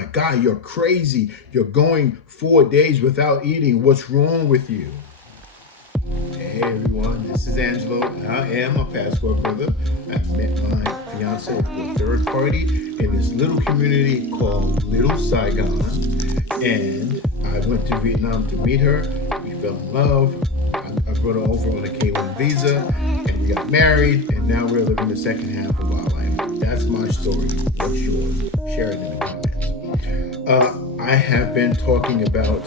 my God, you're crazy. You're going 4 days without eating. What's wrong with you? Hey everyone, this is Angelo. I am a passport brother. I've met my fiance through a third party in this little community called Little Saigon. And I went to Vietnam to meet her. We fell in love. I brought her over on a K1 visa and we got married, and now we're living the second half of our life. That's my story. What's yours? Share it in the comments. I have been talking about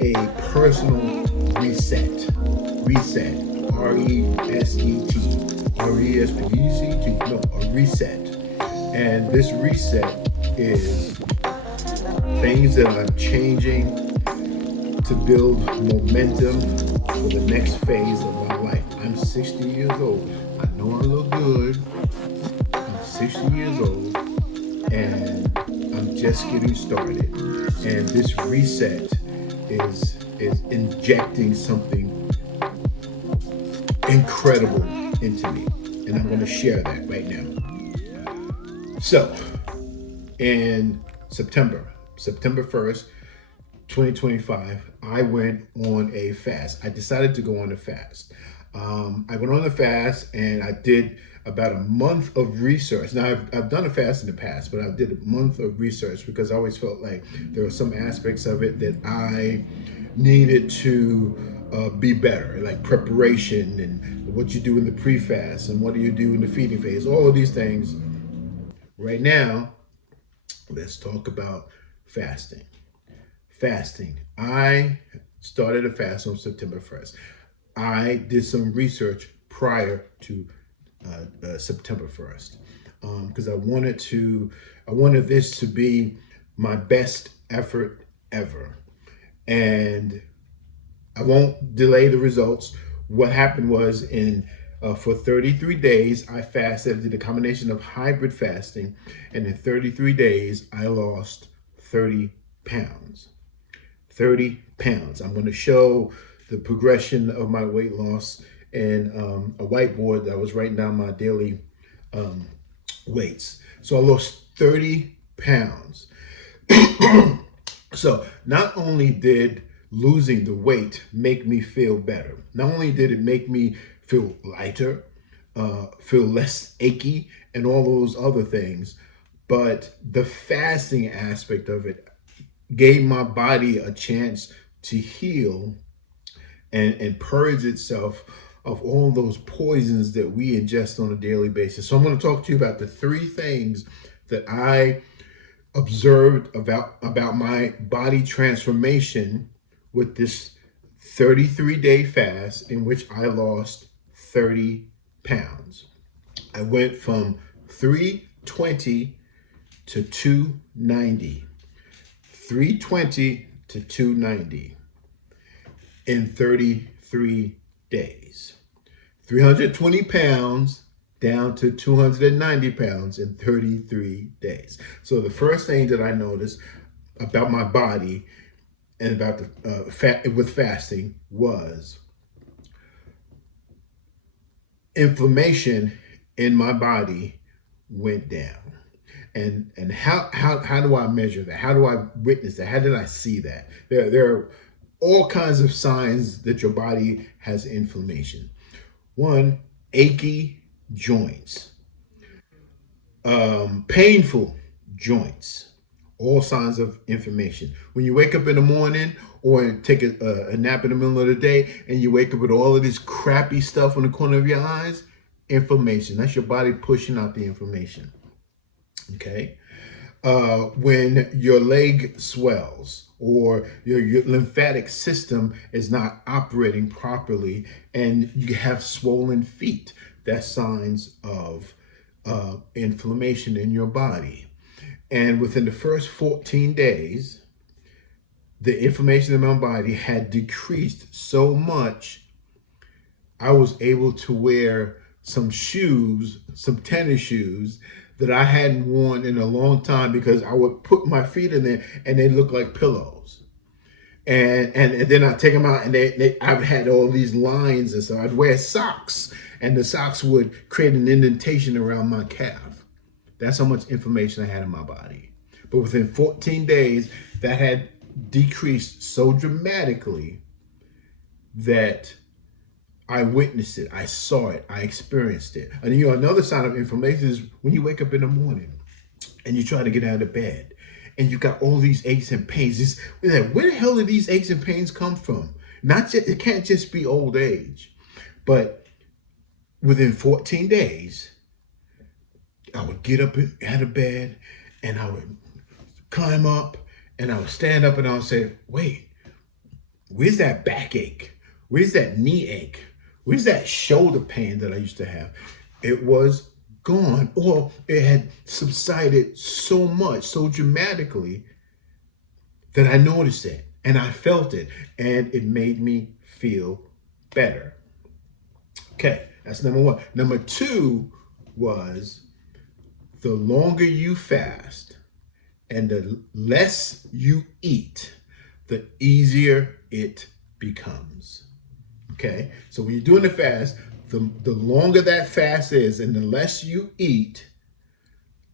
a personal reset. Reset. R-E-S-E-T. R-E-S-P-E-C-T. No, a reset. And this reset is things that I'm changing to build momentum for the next phase of my life. I'm 60 years old. I know I look good. I'm 60 years old and I'm just getting started. And this reset is injecting something incredible into me. And I'm going to share that right now. So, in September 1st, 2025, I went on a fast. I decided to go on a fast. I went on a fast and I did about a month of research. Now, I've done a fast in the past, but I did a month of research because I always felt like there were some aspects of it that I needed to be better, like preparation and what you do in the pre-fast and what do you do in the feeding phase, all of these things. Right now, let's talk about fasting. Fasting. I started a fast on September 1st. I did some research prior to September 1st because I wanted this to be my best effort ever. And I won't delay the results. What happened was for 33 days, I fasted. I did a combination of hybrid fasting. And in 33 days, I lost 30 pounds. 30 pounds. I'm going to show the progression of my weight loss in a whiteboard that I was writing down my daily weights. So I lost 30 pounds. So not only did losing the weight make me feel better, not only did it make me feel lighter, feel less achy, and all those other things, but the fasting aspect of it gave my body a chance to heal and purge itself of all those poisons that we ingest on a daily basis. So I'm going to talk to you about the 3 things that I observed about my body transformation with this 33-day fast in which I lost 30 pounds. I went from 320 to 290. 320 to 290 in 33 days. 320 pounds down to 290 pounds in 33 days. So the first thing that I noticed about my body and about the with fasting was inflammation in my body went down. And how do I measure that? How do I witness that? How did I see that? There are all kinds of signs that your body has inflammation. One, achy joints, painful joints, all signs of inflammation. When you wake up in the morning or take a nap in the middle of the day and you wake up with all of this crappy stuff on the corner of your eyes, inflammation. That's your body pushing out the inflammation. Okay. When your leg swells or your lymphatic system is not operating properly and you have swollen feet, that's signs of inflammation in your body. And within the first 14 days, the inflammation in my body had decreased so much, I was able to wear some shoes, some tennis shoes that I hadn't worn in a long time because I would put my feet in there and they look like pillows. And then I take them out and I've had all these lines, and so I'd wear socks and the socks would create an indentation around my calf. That's how much inflammation I had in my body. But within 14 days, that had decreased so dramatically that I witnessed it, I saw it, I experienced it. And another sign of inflammation is when you wake up in the morning and you try to get out of bed and you got all these aches and pains. Where the hell did these aches and pains come from? Not just, it can't just be old age, but within 14 days, I would get up out of bed and I would climb up and I would stand up and I would say, wait, where's that backache? Where's that knee ache? Where's that shoulder pain that I used to have? It was gone, or it had subsided so much, so dramatically that I noticed it and I felt it and it made me feel better. Okay, that's number one. Number two was the longer you fast and the less you eat, the easier it becomes. Okay, so when you're doing the fast, the longer that fast is and the less you eat,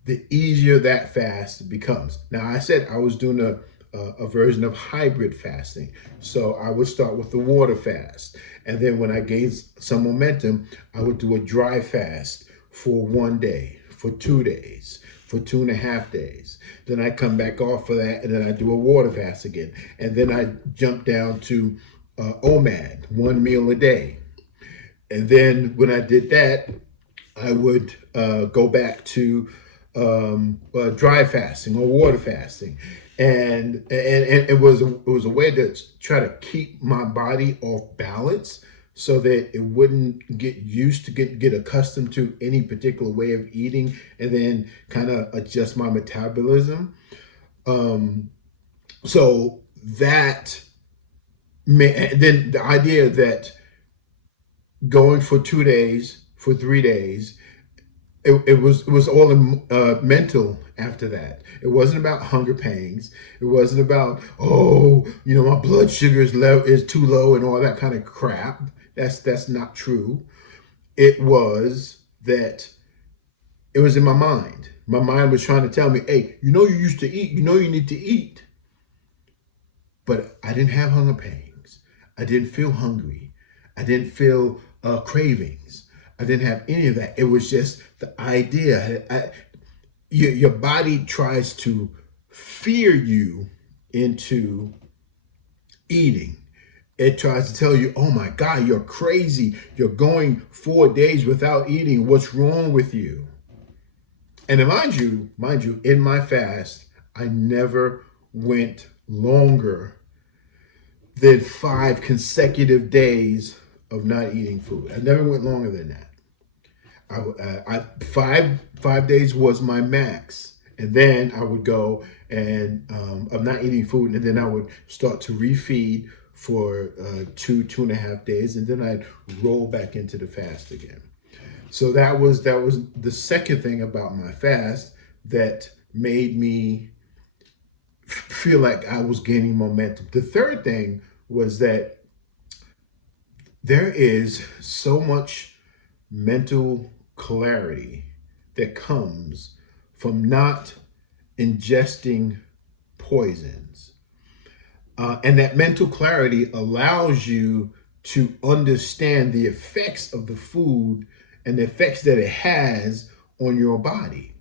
the easier that fast becomes. Now, I said I was doing a version of hybrid fasting. So I would start with the water fast. And then when I gained some momentum, I would do a dry fast for 1 day, for 2 days, for 2.5 days. Then I come back off for that, and then I do a water fast again. And then I jump down to OMAD, 1 meal a day. And then when I did that, I would go back to dry fasting or water fasting. And it was a way to try to keep my body off balance so that it wouldn't get used to get accustomed to any particular way of eating, and then kind of adjust my metabolism. So that then the idea that going for 2 days, for 3 days, it was all mental after that. It wasn't about hunger pangs. It wasn't about, my blood sugar is too low and all that kind of crap. That's not true. It was that it was in my mind. My mind was trying to tell me, hey, you used to eat, you need to eat. But I didn't have hunger pangs. I didn't feel hungry. I didn't feel cravings. I didn't have any of that. It was just the idea. Your body tries to fear you into eating. It tries to tell you, oh my God, you're crazy. You're going 4 days without eating. What's wrong with you? And then mind you, in my fast, I never went longer than 5 consecutive days of not eating food. I never went longer than that. Five days was my max, and then I would go and of not eating food, and then I would start to refeed for 2.5 days, and then I'd roll back into the fast again. So that was the second thing about my fast that made me feel like I was gaining momentum. The third thing was that there is so much mental clarity that comes from not ingesting poisons. And that mental clarity allows you to understand the effects of the food and the effects that it has on your body.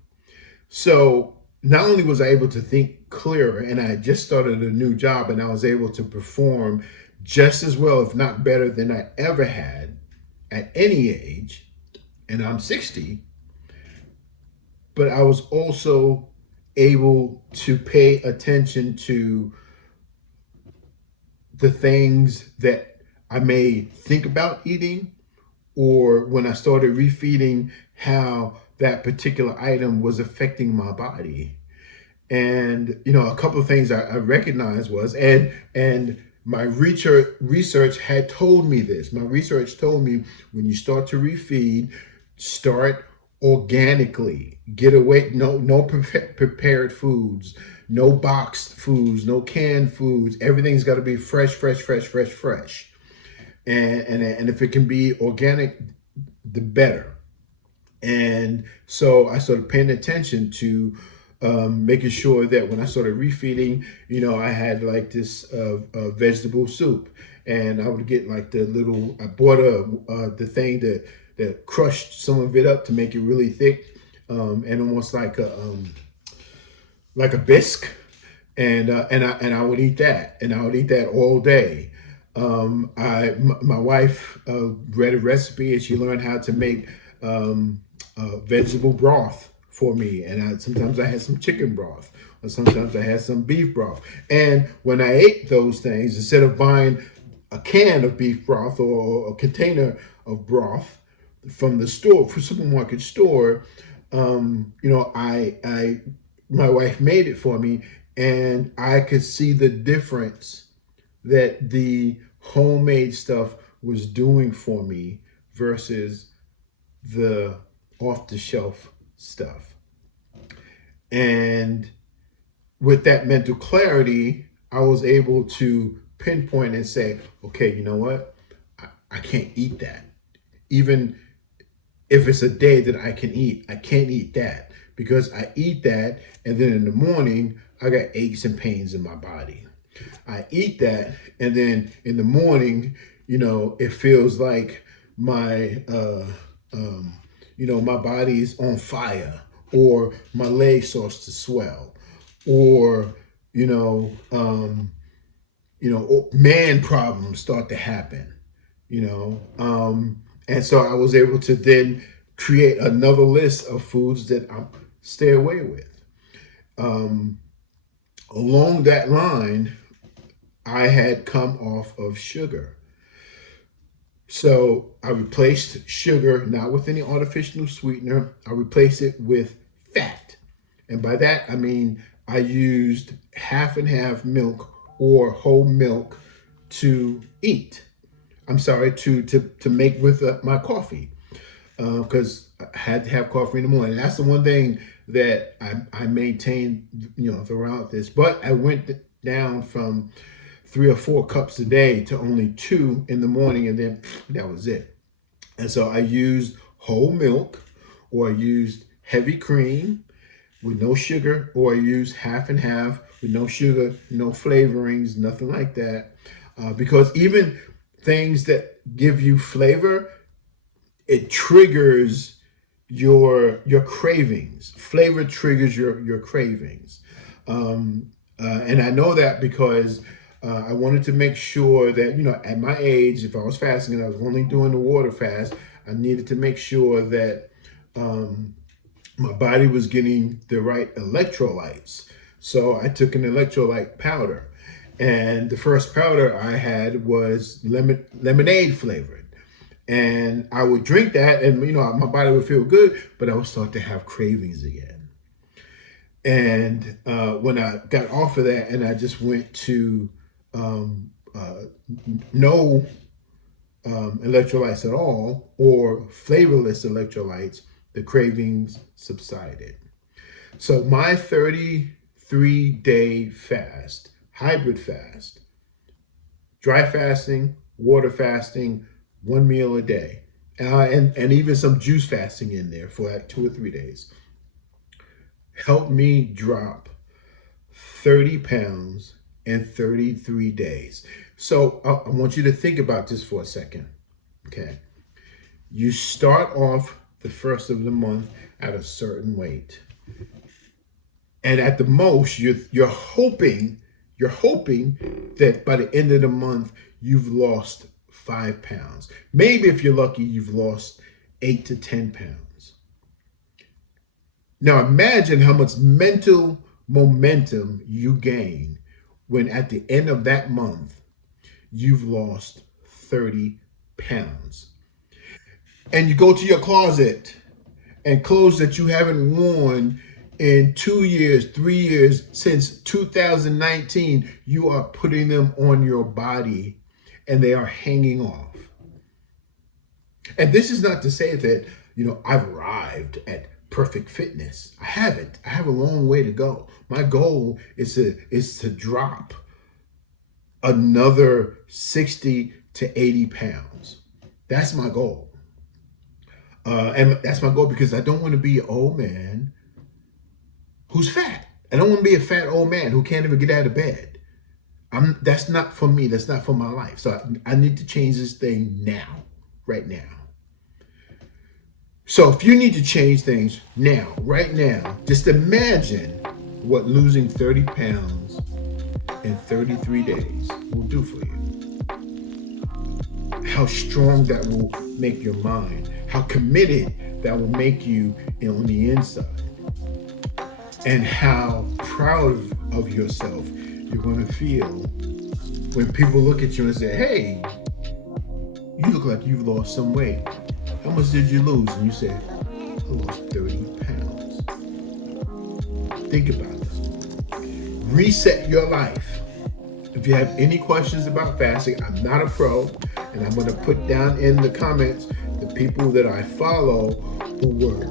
So not only was I able to think clearer, and I just started a new job and I was able to perform just as well, if not better than I ever had at any age, and I'm 60, but I was also able to pay attention to the things that I may think about eating, or when I started refeeding, how that particular item was affecting my body. And, a couple of things I recognized was, and my research had told me this. My research told me when you start to refeed, start organically. Get away, no prepared foods, no boxed foods, no canned foods. Everything's got to be fresh. And if it can be organic, the better. And so I started paying attention to making sure that when I started refeeding, I had like this vegetable soup, and I would get like the little. I bought the thing that crushed some of it up to make it really thick, and almost like a bisque, and I would eat that, and I would eat that all day. My wife read a recipe, and she learned how to make vegetable broth for me, and sometimes I had some chicken broth, or sometimes I had some beef broth. And when I ate those things, instead of buying a can of beef broth or a container of broth from the store, from supermarket store, I my wife made it for me, and I could see the difference that the homemade stuff was doing for me versus the off the shelf stuff. And with that mental clarity, I was able to pinpoint and say, okay, you know what? I can't eat that. Even if it's a day that I can eat, I can't eat that, because I eat that, and then in the morning I got aches and pains in my body. I eat that, and then in the morning, it feels like my my body is on fire, or my leg starts to swell, or man problems start to happen. And so I was able to then create another list of foods that I stay away with. Um, Along that line, I had come off of sugar. So I replaced sugar, not with any artificial sweetener. I replaced it with fat. And by that, I mean, I used half and half milk or whole milk to eat. I'm sorry, to make with my coffee, because I had to have coffee in the morning. That's the one thing that I maintained, throughout this. But I went down from 3 or 4 cups a day to only 2 in the morning, and then that was it. And so I used whole milk, or I used heavy cream with no sugar, or I used half and half with no sugar, no flavorings, nothing like that. Because even things that give you flavor, it triggers your cravings. Flavor triggers your cravings. And I know that because I wanted to make sure that, at my age, if I was fasting and I was only doing the water fast, I needed to make sure that my body was getting the right electrolytes. So I took an electrolyte powder. And the first powder I had was lemonade flavored. And I would drink that, and my body would feel good, but I would start to have cravings again. And when I got off of that, and I just went to no electrolytes at all, or flavorless electrolytes, the cravings subsided. So my 33-day fast, hybrid fast, dry fasting, water fasting, 1 meal a day, and even some juice fasting in there for like 2 or 3 days, helped me drop 30 pounds in 33 days. So I want you to think about this for a second. Okay. You start off the first of the month at a certain weight. And at the most, you're hoping that by the end of the month, you've lost 5 pounds. Maybe if you're lucky, you've lost 8 to 10 pounds. Now imagine how much mental momentum you gain when at the end of that month, you've lost 30 pounds. And you go to your closet, and clothes that you haven't worn in 2 years, 3 years, since 2019, you are putting them on your body, and they are hanging off. And this is not to say that, I've arrived at perfect fitness. I haven't. I have a long way to go. My goal is to drop another 60 to 80 pounds. That's my goal. And that's my goal, because I don't want to be an old man who's fat. I don't want to be a fat old man who can't even get out of bed. That's not for me. That's not for my life. So I need to change this thing now, right now. So if you need to change things now, right now, just imagine what losing 30 pounds in 33 days will do for you. How strong that will make your mind. How committed that will make you on the inside. And how proud of yourself you're going to feel when people look at you and say, hey, you look like you've lost some weight. How much did you lose? And you say, I lost 30 pounds. Think about this. Reset your life. If you have any questions about fasting, I'm not a pro, and I'm going to put down in the comments the people that I follow who were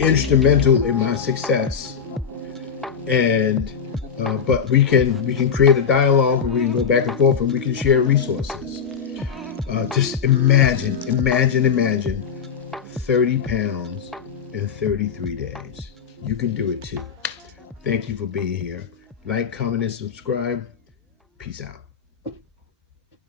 instrumental in my success. And but we can create a dialogue, and we can go back and forth, and we can share resources. Just imagine 30 pounds in 33 days. You can do it too. Thank you for being here. Like, comment, and subscribe. Peace out.